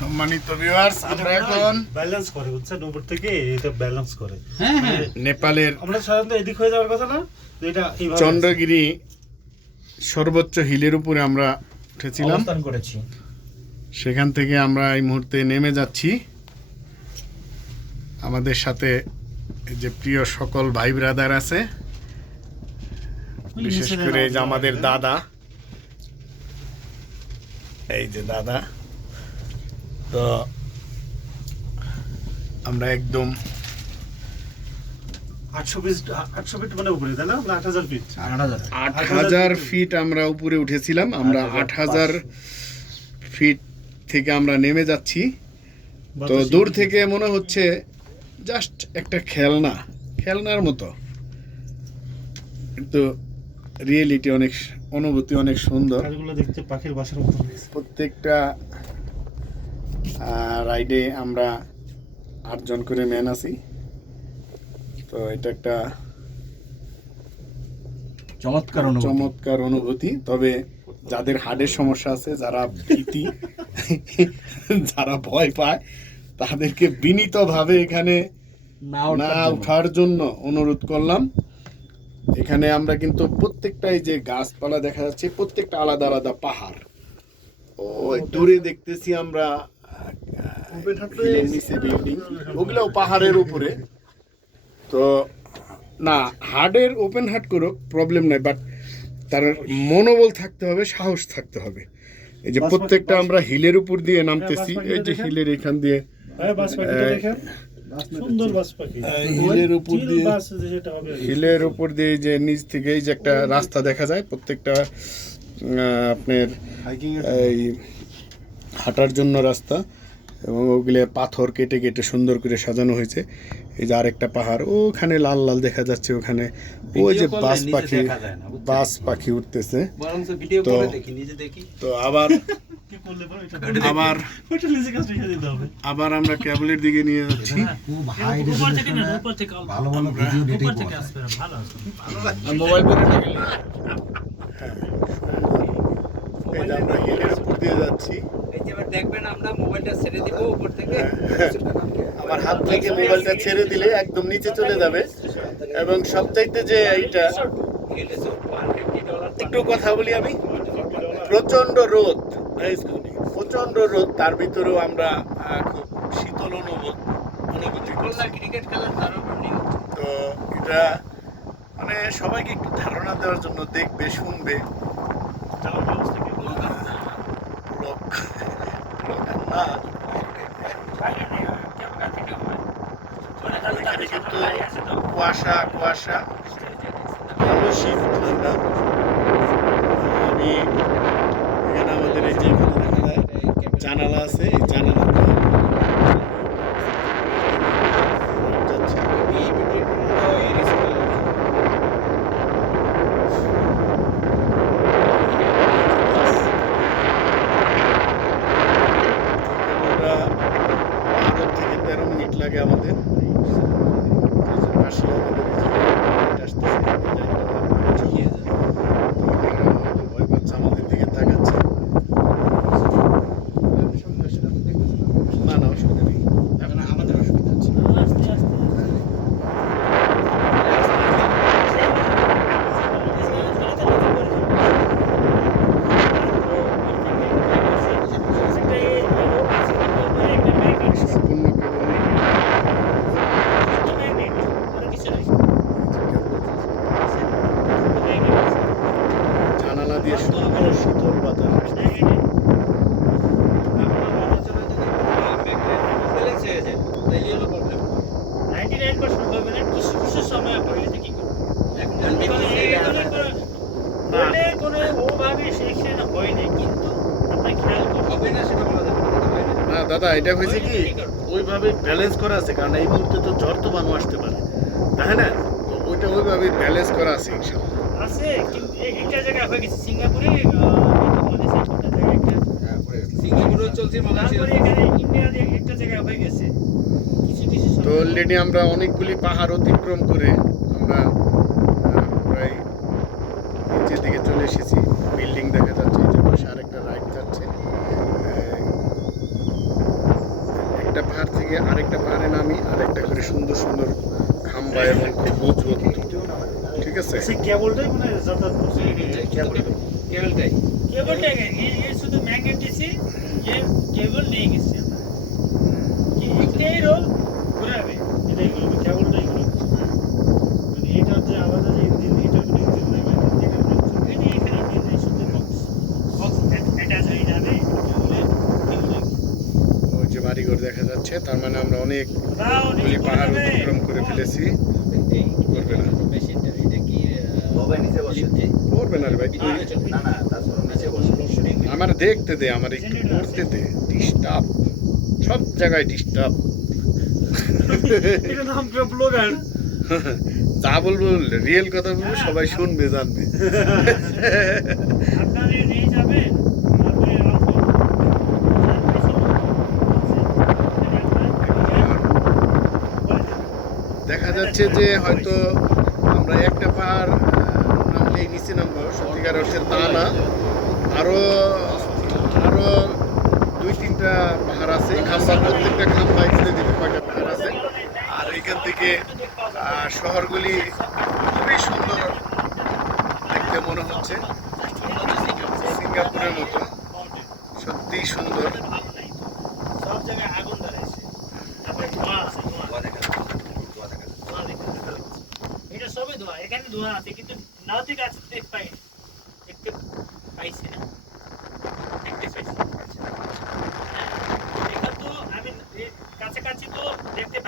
সম্মানিত ভিউয়ার্স, আমরা এখন ব্যালেন্স করে বুঝছেন, উপর থেকে এটা ব্যালেন্স করে। হ্যাঁ হ্যাঁ, নেপালের আমরা সাধারণত এদিক হয়ে যাওয়ার কথা না, এটা এইভাবে চন্দ্রগিরি সর্বোচ্চ হিলের উপরে আমরা উঠেছিলাম। অবস্থান করেছি। সেখান থেকে আমরা এই মুহূর্তে নেমে যাচ্ছি। আমাদের সাথে এই যে প্রিয় সকল ভাই ব্রাদার আছে, বিশেষ করে এই যে আমাদের দাদা, এই যে দাদা। তো আমরা একদম 800 ফিট মানে উপরে, তাই না? 8000 ফিট। 8000 ফিট আমরা উপরে উঠেছিলাম। আমরা 8000 ফিট থেকে আমরা নেমে যাচ্ছি। তো দূর থেকে মনে হচ্ছে জাস্ট একটা খেলনার মতো, কিন্তু রিয়েলিটি অনেক, অনুভূতি অনেক সুন্দর। কাজগুলো দেখতে পাখির বাসার মতো লাগছে। প্রত্যেকটা রাইডে আমরা 8 জন করে ম্যান আছি। তো এটা একটা চমৎকার অনুভূতি। তবে যাদের হার্টের সমস্যা আছে, যারা ভীতি, যারা ভয় পায়, তাদেরকে বিনীতভাবে এখানে না ওঠার জন্য অনুরোধ করলাম। এখানে আমরা কিন্তু প্রত্যেকটাই যে গাছপালা দেখা যাচ্ছে, প্রত্যেকটা আলাদা আলাদা পাহাড়। ওই দূরে দেখতেছি আমরা হিলের নিচে বিল্ডিং, ওগুলোও পাহাড়ের উপরে। তো না, হার্টের ওপেন হার্ট করো, প্রবলেম নাই, বাট তার মনোবল থাকতে হবে, সাহস থাকতে হবে। এই যে প্রত্যেকটা আমরা হিলের উপর দিয়ে নামতেছি, এই যে হিলের এখান দিয়ে, সুন্দর বাস পাখি, হিলের উপর দিয়ে, বাস যেটা হবে হিলের উপর দিয়ে যে নিচ থেকে এই যে একটা রাস্তা দেখা যায়, প্রত্যেকটা আপনার এই হাঁটার জন্য রাস্তা, এবং ওগুলো পাথর কেটে কেটে সুন্দর করে সাজানো হয়েছে। এই যে আরেকটা পাহাড় ওখানে লাল লাল দেখা যাচ্ছে, ওখানে ওই যে বাস পাখি উঠতেছে। তো আবার আবার আমরা ক্যাবলের দিকে নিয়ে যাচ্ছি। এই যে আমরা হিলের উপর দিয়ে যাচ্ছি। দেখবেন আমরা মোবাইলটা ছেড়ে দিব উপর থেকে, আমার হাত থেকে মোবাইলটা ছেড়ে দিলে একদম নিচে চলে যাবে। এবং সবচাইতে যে এইটা, একটু কথা বলি আমি, প্রচন্ড রোদ, তার ভিতরেও আমরা খুব শীতল অনুভূতি করছি। ক্রিকেট খেলার কারণ তো এটা মানে সবাইকে একটু ধারণা দেওয়ার জন্য, দেখবে, শুনবে। এখানে কিন্তু কুয়াশা, ভালো শীত, ঠান্ডা। আমি এখানে আমাদের এই যে এখানে দেখা যায় জানালা আছে, এই জানালা থেকে 13 মিনিট লাগে আমাদের। পাশে আমাদের আসতেছে, ভয় পাচ্ছে, আমাদের দিকে তাকাচ্ছে। না না, অসুবিধা নেই, আমাদের অসুবিধা আছে। জানালা দিয়ে সুন্দর শীতল বাতাস আসছে। না দাদা, এটা হয়েছে কি, ওইভাবে ব্যালেন্স করা আছে, কারণ এই মুহূর্তে তো ঝড় তুফানও আসতে পারে, তাই না? তো ওইটা ওইভাবে ব্যালেন্স করা আছে ইনশাআল্লাহ। আছে, কিন্তু একটা জায়গায় হয়ে গেছে সিঙ্গাপুরে, সিঙ্গাপুরে চলছে, তারপরে এখানে ইন্ডিয়াতে একটা জায়গায় হয়ে গেছে। কিছু তো অলরেডি আমরা অনেকগুলি পাহাড় অতিক্রম করে আমরা প্রায় নিচের দিকে চলে এসেছি। বিল্ডিং দেখা যাচ্ছে, এই যে পাশে আরেকটা রাইড যাচ্ছে। থেকে আরেকটা পাহাড়ে নামি, আরেকটা করে সুন্দর সুন্দর খাম্বা এবং খুব মজবুত, ঠিক আছে? সেই কেবলটাই মানে যাতায়াত করছে কেবলটাই কেবলটা এর শুধু ম্যাগনেট দিছি, যে কেবল নিয়ে গেছে আমরা। এই রোল ঘুরাবে। এটাই করবে, কেবলটাই করবে। মানে এটার যে আলাদা যে ইঞ্জিন, এটার কোনো ইঞ্জিন নেবে এখানে এখানে শুধু বক্স অ্যাটাচ হয়ে যাবে। ওই যে বাড়িঘর দেখা যাচ্ছে, তার মানে আমরা অনেক রাও নিচে পড়ে পাহাড় যাবে। অতিক্রম করে ফেলেছি। এই করবে না। মেশিনটা এটা কি মোবাইল নিচে বসে। করবে না রে ভাই, না না, তাছাড়া নিচে বসে। আমার দেখতে দে, আমার একটু করতে দে। ডিস্টার্ব, সব জায়গায় ডিস্টার্ব। এটা নাম ব্লগার। যা বলবো রিয়েল কথা বলবো, সবাই শুনবে জানবে। আপনারা নিয়ে যাবেন, তারপরে আসবেন। দেখা যাচ্ছে যে হয়তো আমরা একটা পাহাড় নামলেই নিচে নামবো, সত্যিকার অর্থে তা না। আরো আরো 2-3টা পাহাড় আছে, খাম্বা, প্রত্যেকটা খাম্বা ছেড়ে দিবে কয়টা পাহাড় আছে। আর এখান থেকে শহরগুলি খুবই সুন্দর দেখতে মনে হচ্ছে, সিঙ্গাপুরের মতো, সত্যিই সুন্দর। সব জায়গায় আগুন ধরেছে, তারপরে ধোঁয়া আছে, ধোঁয়া দেখা যাচ্ছে। এটা সবই ধোঁয়া, এখানে ধোঁয়া আছে, কিন্তু নাওতে গাছ দেখতে পাইছি না। দেখতে পাইছি। হ্যাঁ, এটা তো আমি কাছাকাছি তো দেখতে